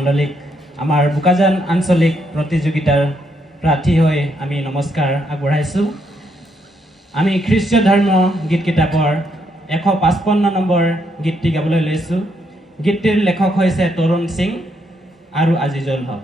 মণ্ডলীক আমাৰ বোকাজান আঞ্চলিক প্ৰতিযোগিতাৰ প্ৰাৰ্থী হৈ আমি নমস্কাৰ আগবঢ়াইছোঁ। আমি খ্ৰীষ্টীয় ধৰ্ম গীত কিতাপৰ 155 নম্বৰ গীতটি গাবলৈ লৈছোঁ। গীতটিৰ লেখক হৈছে তৰুণ সিং আৰু আজিজুল হক।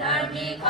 ধাৰ্মিক